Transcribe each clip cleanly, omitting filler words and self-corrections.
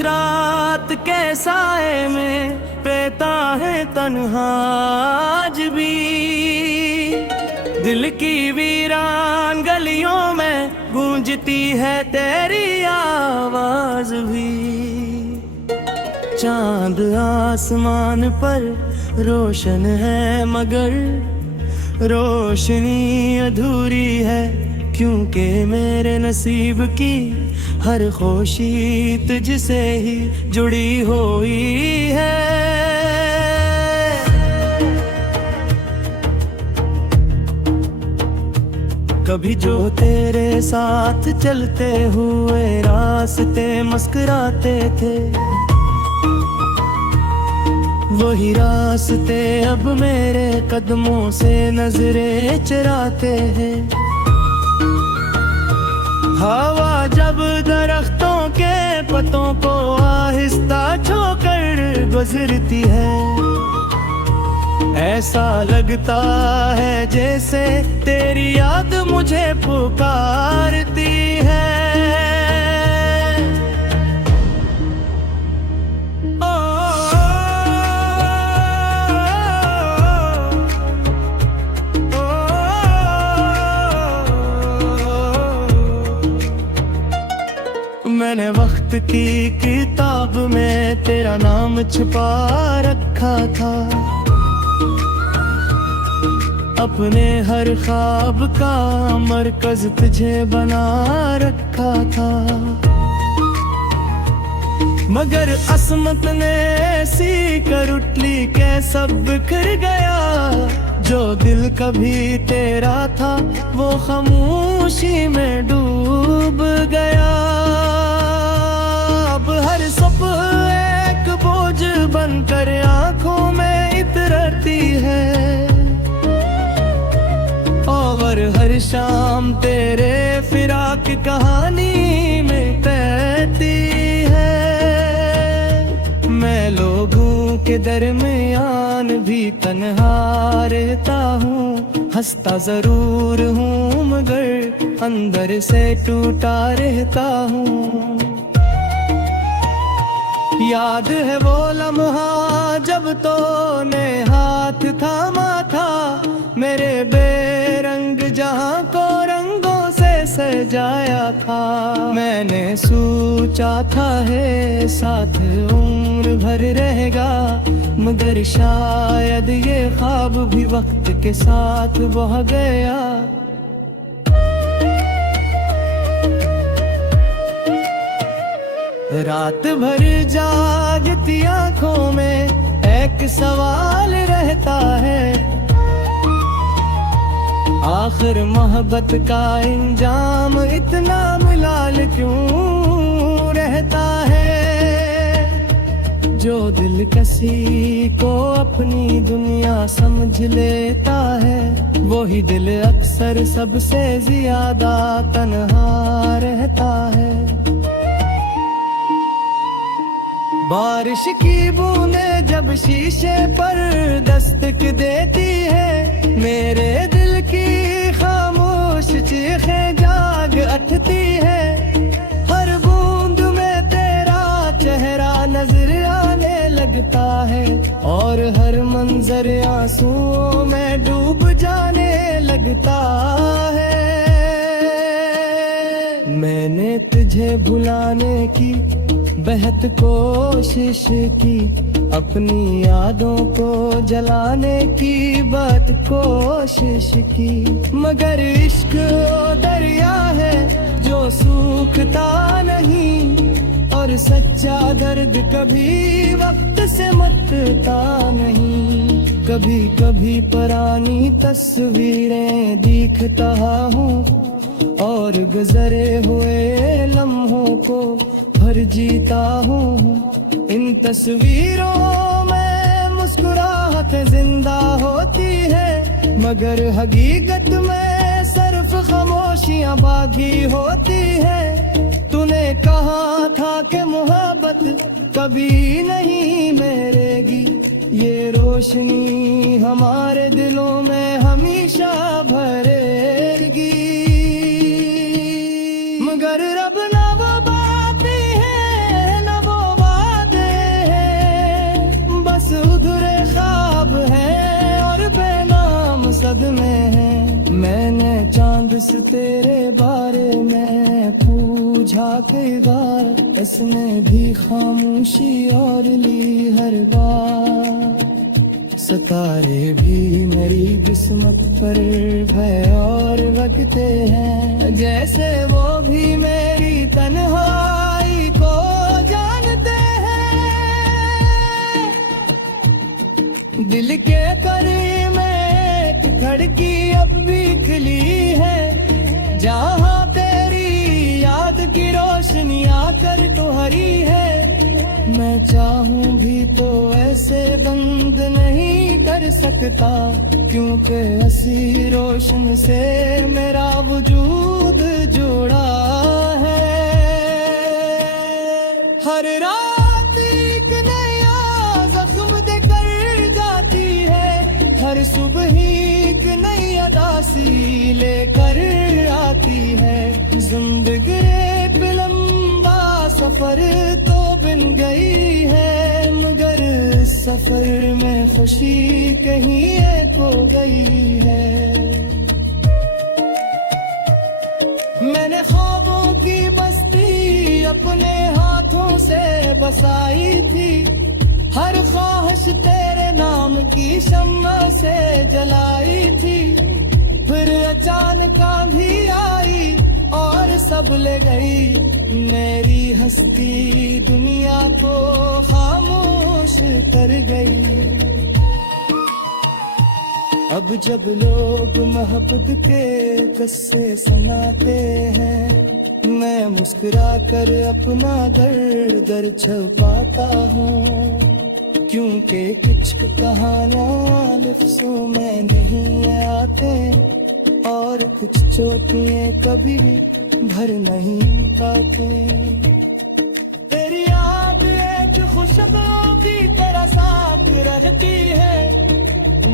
कुछ रात के साए में पेता है तन्हा आज भी। दिल की वीरान गलियों में गूंजती है तेरी आवाज भी। चांद आसमान पर रोशन है मगर रोशनी अधूरी है, क्योंकि मेरे नसीब की हर खुशी तुझसे ही जुड़ी हुई है। कभी जो तेरे साथ चलते हुए रास्ते मुस्कुराते थे, वही रास्ते अब मेरे कदमों से नजरें चुराते हैं। हवा जब दरख्तों के पत्तों को आहिस्ता छूकर गुजरती है, ऐसा लगता है जैसे तेरी याद मुझे पुकारती है। मैंने वक्त की किताब में तेरा नाम छुपा रखा था, अपने हर ख्वाब का मरकज तुझे बना रखा था। मगर असमत ने ऐसी कर उठली के सब बिखर गया। जो दिल कभी तेरा था वो खामोशी में डूब गया। अब हर सुबह एक बोझ बनकर आंखों में इतरती है, और हर शाम तेरे फिराक कहानी में कहती है। मैं लोगों के दरमियान भी तन्हा रहता हूँ, हंसता जरूर हूँ मगर अंदर से टूटा रहता हूँ। याद है वो लम्हा जब तूने हाथ थामा था, मेरे बेरंग जहां को रंगों से सजाया था। मैंने सोचा था है साथ उम्र भर रहेगा, मगर शायद ये ख्वाब भी वक्त के साथ बह गया। रात भर जागती आंखों में एक सवाल रहता है, आखिर मोहब्बत का इंजाम इतना मुलाल क्यों रहता है। जो दिल किसी को अपनी दुनिया समझ लेता है, वही दिल अक्सर सबसे ज्यादा तन्हा रहता है। बारिश की बूंदें जब शीशे पर दस्तक देती है, मेरे दिल की खामोश चीखें जाग उठती है। हर बूंद में तेरा चेहरा नजर आने लगता है, और हर मंजर आंसुओं में डूब जाने लगता है। मैंने तुझे भुलाने की बेहद कोशिश की, अपनी यादों को जलाने की बहुत कोशिश की, मगर इश्क दरिया है जो सूखता नहीं, और सच्चा दर्द कभी वक्त से मटता नहीं। कभी कभी पुरानी तस्वीरें देखता हूँ, और गुजरे हुए लम्हों को भर जीता हूँ। इन तस्वीरों में मुस्कुराहट जिंदा होती है, मगर हकीकत में सिर्फ खामोशियाँ बाकी होती है। तूने कहा था कि मोहब्बत कभी नहीं मरेगी, ये रोशनी हमारे दिलों में हमेशा भरेगी। मगर रब ना वो बात है, ना वो याद में है। मैंने चांद से तेरे बारे में पूछा कई बार, इसने भी खामोशी और ली हर बार। सितारे भी मेरी किस्मत पर भय और रखते हैं, जैसे वो भी मेरी तन्हाई को जानते हैं। दिल के करीब में एक खिड़की अब भी खिली है, जहाँ तेरी याद की रोशनी आकर तुहरी है। मैं चाहूं भी तो ऐसे बंद नहीं कर सकता, क्योंकि हंसी रोशन से मेरा वजूद जुड़ा है। हर रात एक नया जख्म देकर जाती है, हर सुबह एक नई अदासी लेकर आती है। जिंदगी एक लंबा सफर तो बन गई है, मगर सफर में खुशी कहीं एक हो गई है। मैंने ख्वाबों की बस्ती अपने हाथों से बसाई थी, हर ख्वाहिश तेरे नाम की शम्मा से जलाई थी। फिर अचानक आंधी आई और सब ले गई मेरी हस्ती, दुनिया को खामोश कर गई। अब जब लोग मोहब्बत के किस्से सुनाते हैं, मैं मुस्कुरा कर अपना दर्द छुपाता हूँ, क्योंकि कुछ कहानियाँ लफ्ज़ों में नहीं आते और कुछ चोटियाँ कभी भर नहीं पाते। तेरी याद एक खुशबू की तरह साथ रहती है,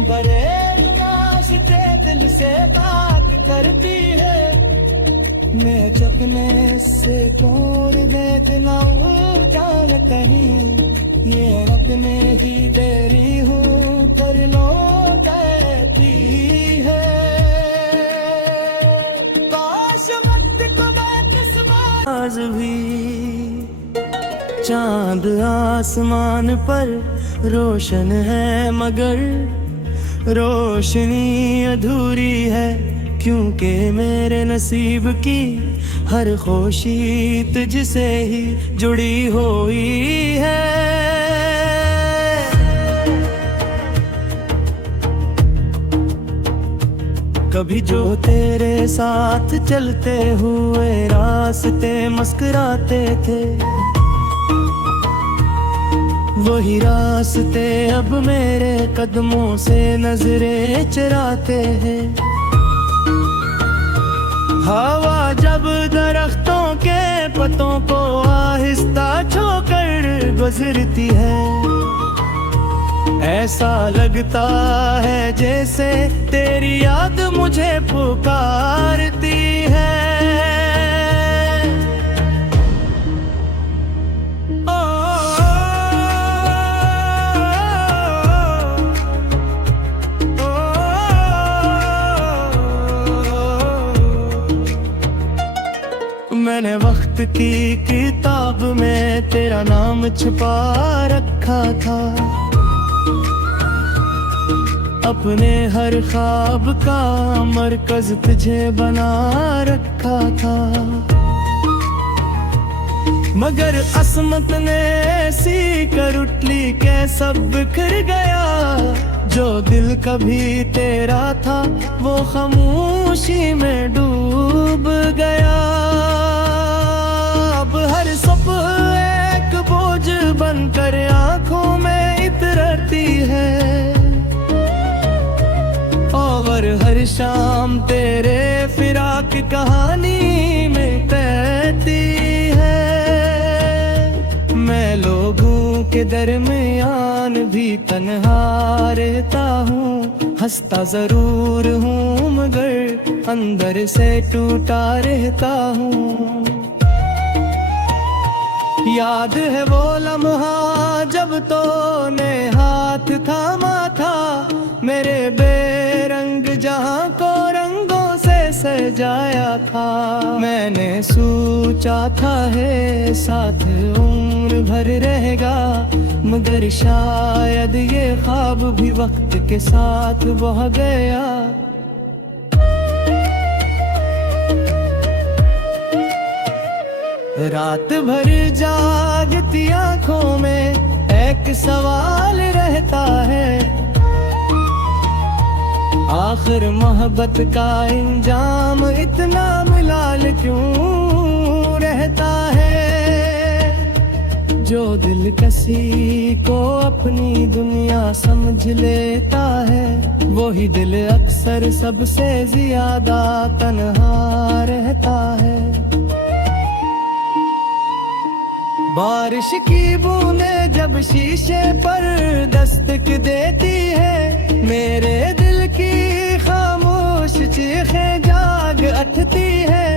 बड़े नाश्ते दिल से बात करती है। मैं चकने से दूर बेतना हूँ क्या कहीं, ये अपने ही देरी हूँ कर लो कहती है। आज भी चांद आसमान पर रोशन है, मगर रोशनी अधूरी है, क्योंकि मेरे नसीब की हर खुशी तुझसे ही जुड़ी हुई है। कभी जो तेरे साथ चलते हुए रास्ते मुस्कुराते थे, वही रास्ते अब मेरे कदमों से नजरें चुराते हैं। हवा जब दरख्तों के पत्तों को आहिस्ता छूकर गुजरती है, ऐसा लगता है जैसे तेरी याद मुझे पुकारती है। ओ, ओ, ओ, मैंने वक्त की किताब में तेरा नाम छुपा रखा था, अपने हर ख्वाब का मरकज तुझे बना रखा था। मगर असमत ने ऐसी कर उठली के सब बिखर गया, जो दिल कभी तेरा था वो खामोशी में डूब गया। अब हर सुबह एक बोझ बनकर आंखों में इतरती है, और हर शाम तेरे फिराक कहानी में कहती है। मैं लोगों के दरमियान भी तन्हा रहता हूँ, हंसता जरूर हूँ मगर अंदर से टूटा रहता हूँ। याद है वो लम्हा जब तूने हाथ थामा था, मेरे बेरंग जहां सजाया था। मैंने सोचा था है साथ उम्र भर रहेगा, मगर शायद ये ख्वाब भी वक्त के साथ बह गया। रात भर जागती आंखों में एक सवाल रहता है, आखिर मोहब्बत का इंजाम इतना मुलाल क्यों रहता है। जो दिल किसी को अपनी दुनिया समझ लेता है, वही दिल अक्सर सबसे ज्यादा तन्हा रहता है। बारिश की बूंदें जब शीशे पर दस्तक देती है, मेरे दिल की खामोश चीखें जाग उठती है।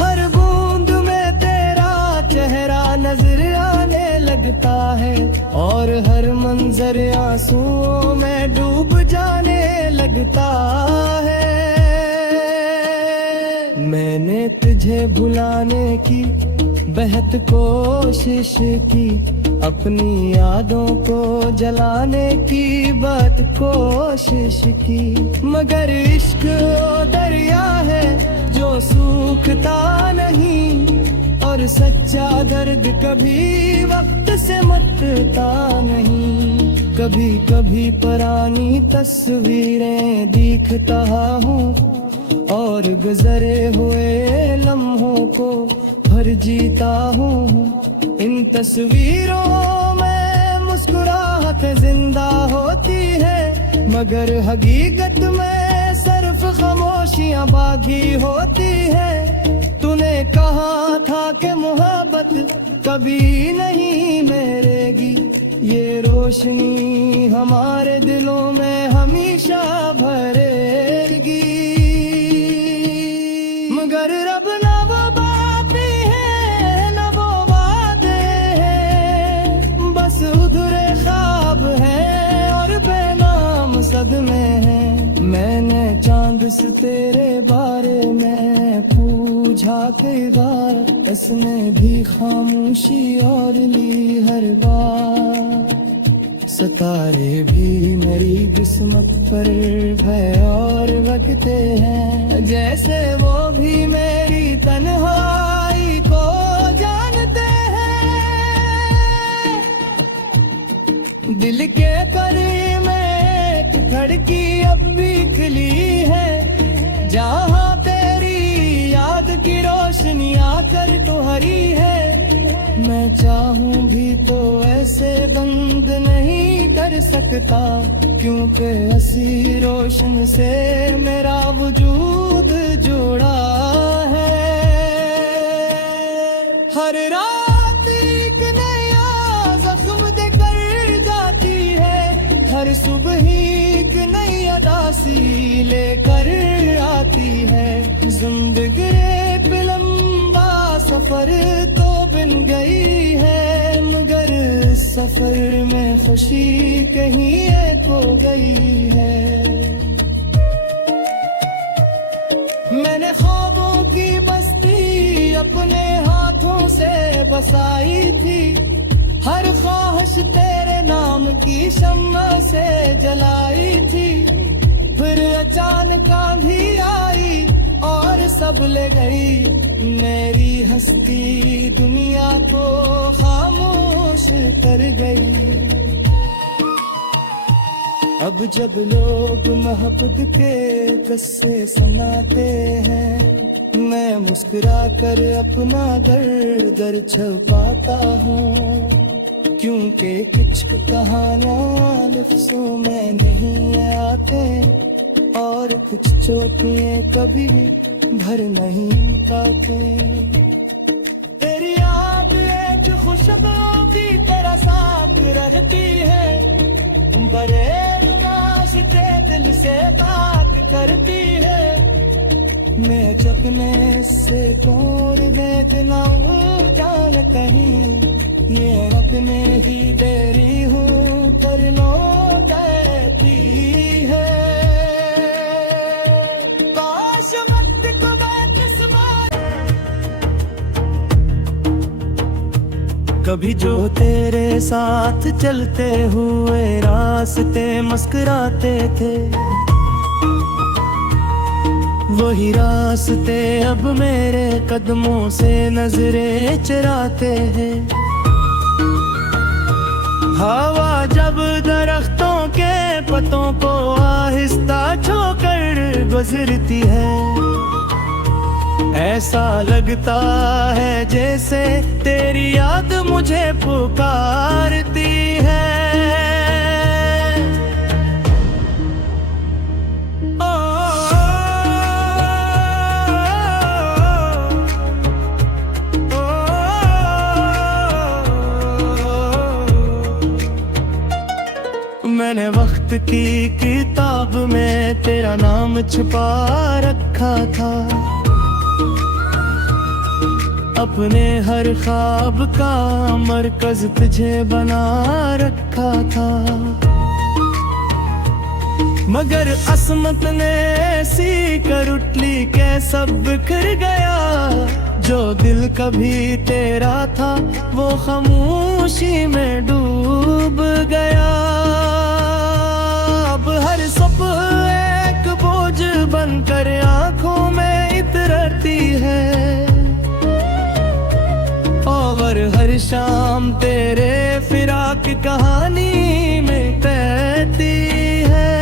हर बूंद में तेरा चेहरा नजर आने लगता है, और हर मंजर आंसुओं में डूब जाने लगता है। मैंने तुझे भुलाने की बेहद कोशिश की, अपनी यादों को जलाने की बहुत कोशिश की, मगर इश्क दरिया है जो सूखता नहीं, और सच्चा दर्द कभी वक्त से मिटता नहीं। कभी कभी पुरानी तस्वीरें देखता हूँ, और गुजरे हुए लम्हों को भर जीता हूँ। इन तस्वीरों में मुस्कुराहट जिंदा होती है, मगर हकीकत में सिर्फ खामोशियाँ बाकी होती है। तूने कहा था कि मोहब्बत कभी नहीं मरेगी, ये रोशनी हमारे दिलों में हमेशा भरेगी। मगर रब ना वो बातें हैं, ना वो वादे हैं, बस अधूरे ख्वाब हैं और बेनाम सदमे हैं। मैंने चांद से तेरे बारे में पूछा कई बार, इसने भी खामोशी और ली हर बार। सितारे भी मेरी किस्मत पर भय और रखते हैं, जैसे वो भी मेरी तन्हाई को जानते हैं। दिल के करीब में एक खिड़की अब भी खुली है, जहाँ तेरी याद की रोशनी आकर तुहरी है। मैं चाहूं भी तो ऐसे बंद नहीं कर सकता, क्योंकि हसी रोशन से मेरा वजूद जुड़ा है। हर रात एक नया जख्म देकर जाती है, हर सुबह एक नई अदासी लेकर आती है। जिंदगी पे लंबा सफर तो बन गई है, मगर सफर में खुशी कहीं एक हो गई है। मैंने ख्वाबों की बस्ती अपने हाथों से बसाई थी, हर ख्वाहिश तेरे नाम की शम्मा से जलाई थी। फिर अचानक आंधी आई और सब ले गई मेरी हस्ती, दुनिया को खामोश कर गई। अब जब लोग मोहब्बत के किस्से सुनाते हैं, मैं मुस्कुरा कर अपना दर्द छुपाता हूँ, क्योंकि कुछ कहानियाँ लफ्ज़ों में नहीं आते, और कुछ चोटियाँ कभी भर नहीं पाते। तेरी याद एक खुशबू की तरह साथ रहती है, बड़े नाश्ते दिल से बात करती है। मैं चकने से कोर बेतना जान कहीं, ये अपने ही देरी हूँ पर लौट आती है। काश वक्त को कभी जो तेरे साथ चलते हुए रास्ते मुस्कुराते थे, वही रास्ते अब मेरे कदमों से नजरें चुराते हैं। हवा जब दरख्तों के पत्तों को आहिस्ता छूकर गुजरती है, ऐसा लगता है जैसे तेरी याद मुझे पुकारती है। मैंने वक्त की किताब में तेरा नाम छुपा रखा था, अपने हर ख्वाब का मरकज तुझे बना रखा था। मगर असमत ने ऐसी कर उठली के सब बिखर गया, जो दिल कभी तेरा था वो खामोशी में डूब गया। अब हर सुबह एक बोझ बनकर आंखों में इतरती है, और हर शाम तेरे फिराक कहानी में कहती है।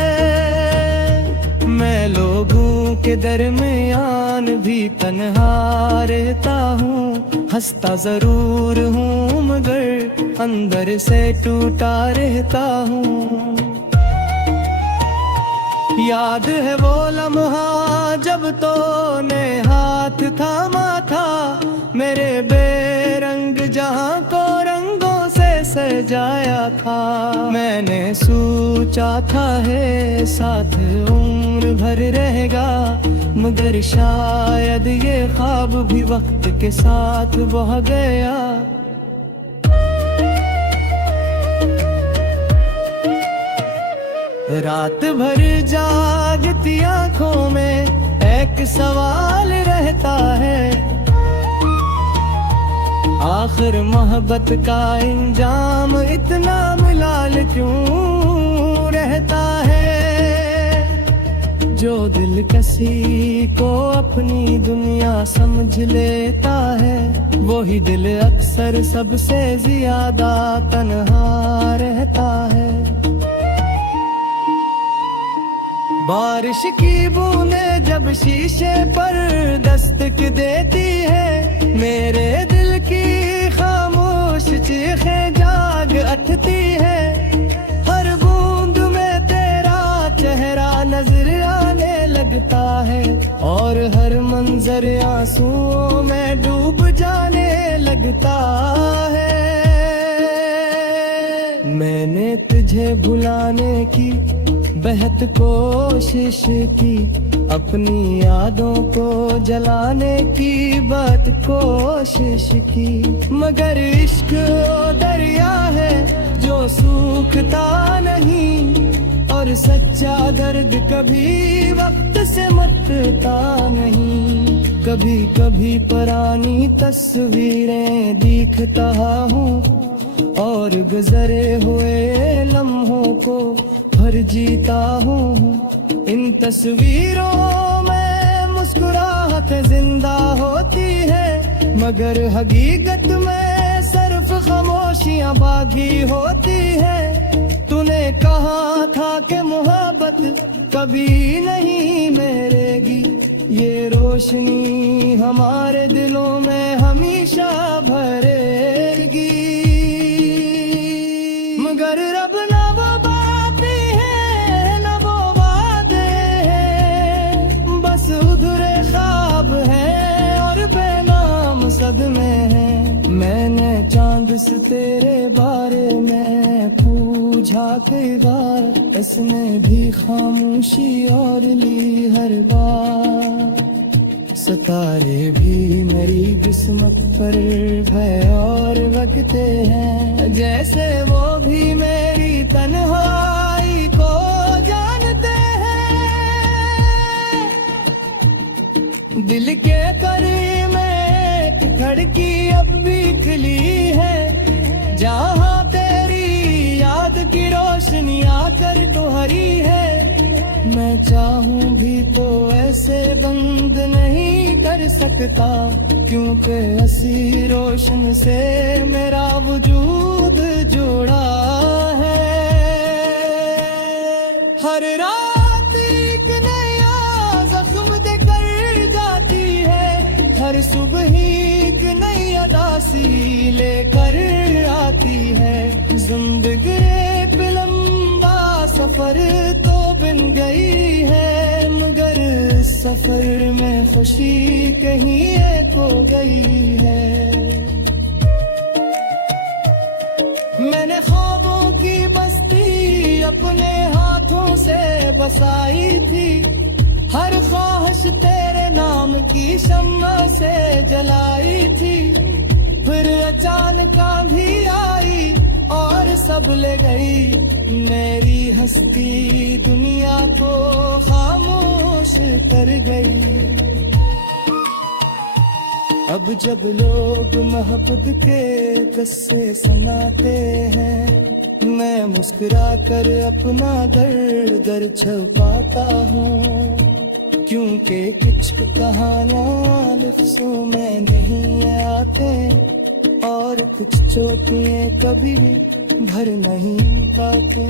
मैं लोगों के दरमियान भी तन्हा रहता हूँ, हंसता जरूर हूँ मगर अंदर से टूटा रहता हूँ। याद है वो लम्हा जब तूने हाथ थामा था, मेरे बेरंग जहां को रंगों से सजाया था। मैंने सोचा था है साथ उम्र भर रहेगा, मगर शायद ये ख्वाब भी वक्त के साथ बह गया। रात भर जागती आंखों में एक सवाल रहता है, आखिर मोहब्बत का इंजाम इतना मुलाल क्यों रहता है। जो दिल किसी को अपनी दुनिया समझ लेता है, वही दिल अक्सर सबसे ज्यादा तन्हा रहता है। बारिश की बूंदें जब शीशे पर दस्तक देती है, मेरे दिल की खामोश चीखें जाग उठती है। हर बूंद में तेरा चेहरा नजर आने लगता है, और हर मंजर आंसुओं में डूब जाने लगता है। मैंने तुझे भुलाने की बेहद कोशिश की, अपनी यादों को जलाने की बात कोशिश की, मगर इश्क दरिया है जो सूखता नहीं, और सच्चा दर्द कभी वक्त से मिटता नहीं। कभी कभी पुरानी तस्वीरें देखता हूँ, और गुजरे हुए लम्हों को भर जीता हूँ। इन तस्वीरों में मुस्कुराहट जिंदा होती है, मगर हकीकत में सिर्फ खामोशियाँ बागी होती है। तूने कहा था कि मोहब्बत कभी नहीं मरेगी, ये रोशनी हमारे दिलों में हमेशा भरेगी। मगर रब ना वो बातें हैं ना वो वादे हैं, बस अधूरे ख्वाब हैं और बेनाम सदमे हैं। मैंने चांद से तेरे बारे में पूछा कई बार, इसने भी खामोशी और ली हर बार। सितारे भी मेरी किस्मत पर भय और वगते हैं, जैसे वो भी मेरी तन्हाई को जानते हैं। दिल के करीब में एक खिड़की अब भी खुली है, तो हरी है, मैं चाहूं भी तो ऐसे बंद नहीं कर सकता, क्योंकि हंसी रोशन से मेरा वजूद जुड़ा है। हर रात एक नया जख्म देकर जाती है, हर सुबह ही एक नई अदासी लेकर आती है। जिंदगी पे लंबा सफर तो बन गई है, मगर सफर में खुशी कहीं एक हो गई है। मैंने ख्वाबों की बस्ती अपने हाथों से बसाई थी, हर ख्वाहिश तेरे नाम की शम्मा से जलाई थी। फिर अचानक आंधी आई और सब ले गई मेरी हस्ती, दुनिया को खामोश कर गई। अब जब लोग मोहब्बत के किस्से सुनाते हैं, मैं मुस्कुरा कर अपना दर्द छुपाता हूँ, क्योंकि कुछ कहानियाँ लफ्ज़ों में नहीं आते और कुछ चोटें कभी भर नहीं पाते।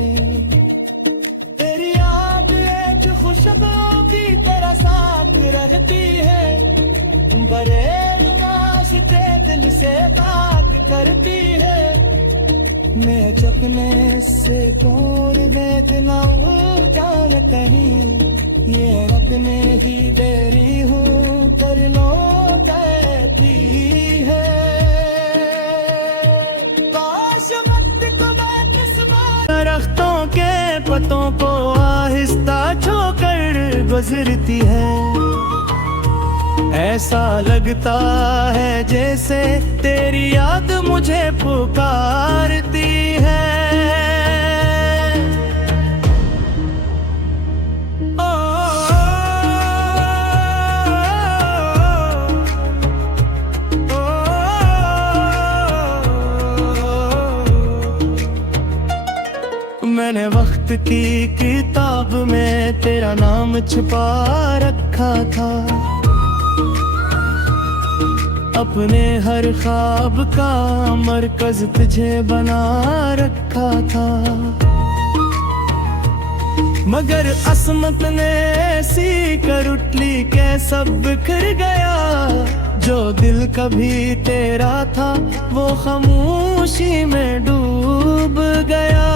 तेरी याद एक खुशबू की तरह साफ रहती है, बड़े नाश्ते दिल से बात करती है। मैं चकने से कोर देखना जान कहीं, ये अपने ही देरी हूँ कर लो कहती है। काश वक्त को मैं किस्मत दरख्तों के पत्तों को आहिस्ता छोकर गुजरती है, ऐसा लगता है जैसे तेरी याद मुझे पुकारती है। मैंने वक्त की किताब में तेरा नाम छुपा रखा था, अपने हर ख्वाब का मरकज तुझे बना रखा था। मगर असमत ने ऐसी कर उठली के सब बिखर गया, जो दिल कभी तेरा था वो खामोशी में डूब गया।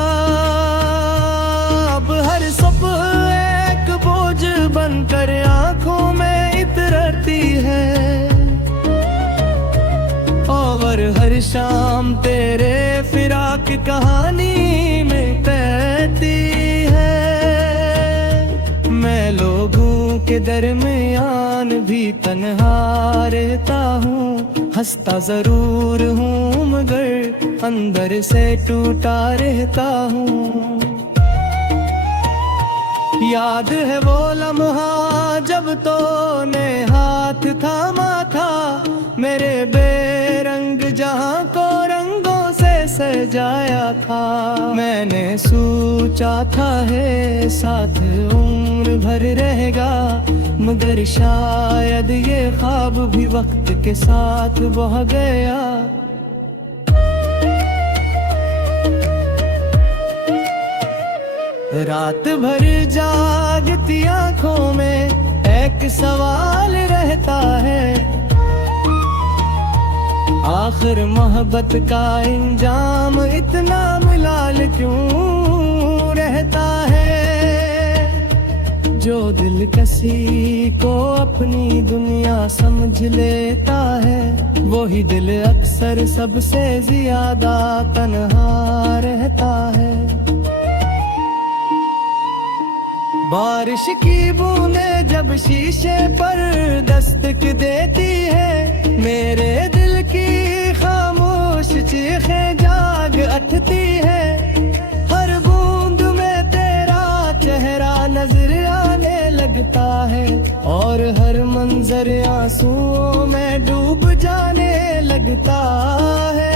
अब हर सुबह एक बोझ बनकर आंखों में इतरती है, और हर शाम तेरे फिराक कहानी में कहती है। मैं लोगों के दरमियान भी तन्हा रहता हूँ, हंसता जरूर हूँ मगर अंदर से टूटा रहता हूँ। याद है वो लम्हा जब तूने हाथ थामा था, मेरे बेरंग जहां को रंगों से सजाया था। मैंने सोचा था है साथ उम्र भर रहेगा, मगर शायद ये ख्वाब भी वक्त के साथ बह गया। रात भर जागती आंखों में एक सवाल रहता है, आखिर मोहब्बत का इंजाम इतना मुलाल क्यों रहता है। जो दिल किसी को अपनी दुनिया समझ लेता है, वही दिल अक्सर सबसे ज्यादा तन्हा रहता है। बारिश की बूंदें जब शीशे पर दस्तक देती है, मेरे दिल की खामोश चीखें जाग उठती है। हर बूंद में तेरा चेहरा नजर आने लगता है, और हर मंजर आंसुओं में डूब जाने लगता है।